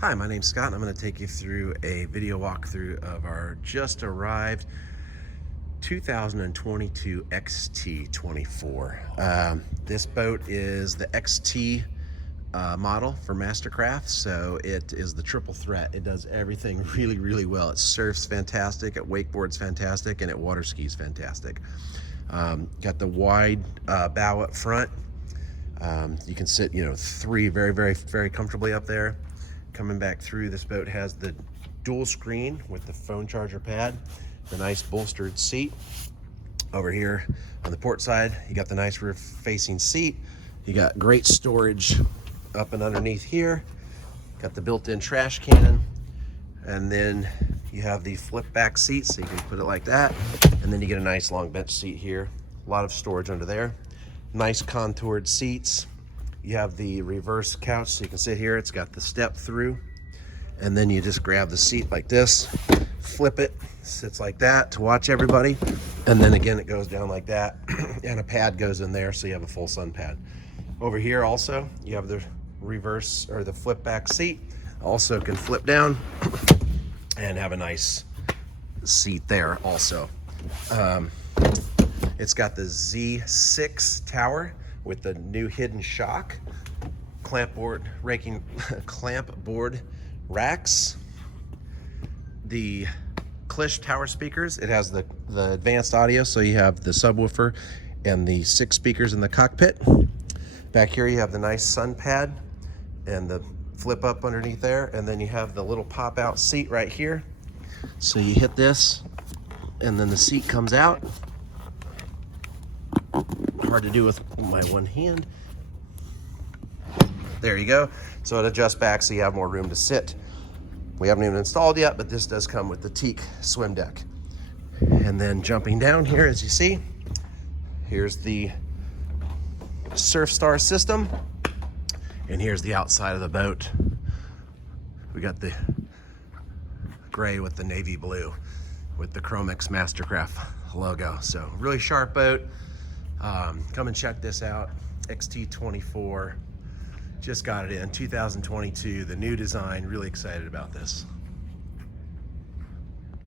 Hi, my name's Scott and I'm going to take you through a video walkthrough of our just arrived 2022 XT24. This boat is the XT model for Mastercraft, so it is the triple threat. It does everything really well. It surfs fantastic, it wakeboards fantastic, and it water skis fantastic. Got the wide bow up front. You can sit, three very comfortably up there. Coming back through, this boat has the dual screen with the phone charger pad, the nice bolstered seat. Over here on the port side, you got the nice rear facing seat. You got great storage up and underneath here. Got the built-in trash can, and then you have the flip back seat, so you can put it like that, and then you get a nice long bench seat here. A lot of storage under there. Nice contoured seats. You have the reverse couch, so you can sit here. It's got the step through, and then you just grab the seat like this, flip it, sits like that to watch everybody, and then again it goes down like that, and a pad goes in there, so you have a full sun pad. Over here also, you have the reverse or the flip back seat. Also can flip down and have a nice seat there also. It's got the Z6 tower with the new hidden shock, clamp board racks, the Klish tower speakers. It has the advanced audio, so you have the subwoofer and the 6 speakers in the cockpit. Back here you have the nice sun pad and the flip up underneath there, and then you have the little pop out seat right here. So you hit this and then the seat comes out. Hard to do with my one hand. There you go. So it adjusts back so you have more room to sit. We haven't even installed yet, but this does come with the teak swim deck. And then jumping down here, as you see, here's the SurfStar system, and here's the outside of the boat. We got the gray with the navy blue with the Chromix Mastercraft logo. So really sharp boat. Come and check this out. XT24, just got it in 2022, the new design. Really excited about this.